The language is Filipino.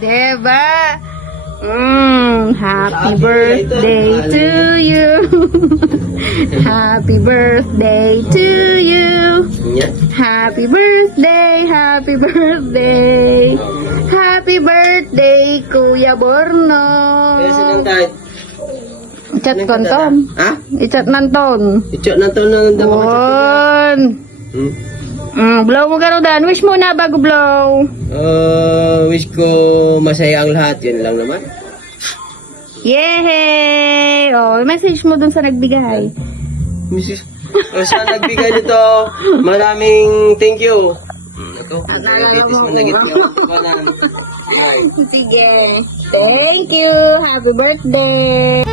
Diba? Happy birthday to you. Happy birthday to you. Happy birthday, happy birthday. Happy birthday, Kuya Borno. Kaya silang kahit. I-chat konton. Ha? I-chat nanton. I-chat na to ng dapat. One. Blow mo gano'n dan. Wish mo na bago blow. Wish ko masaya ang lahat. Yun lang naman. Yay! Oh, message mo dun sa nagbigay. Mrs. Sa nagbigay nito, maraming thank you. Ito, diabetes na nagit. Sige. Thank you. Happy birthday.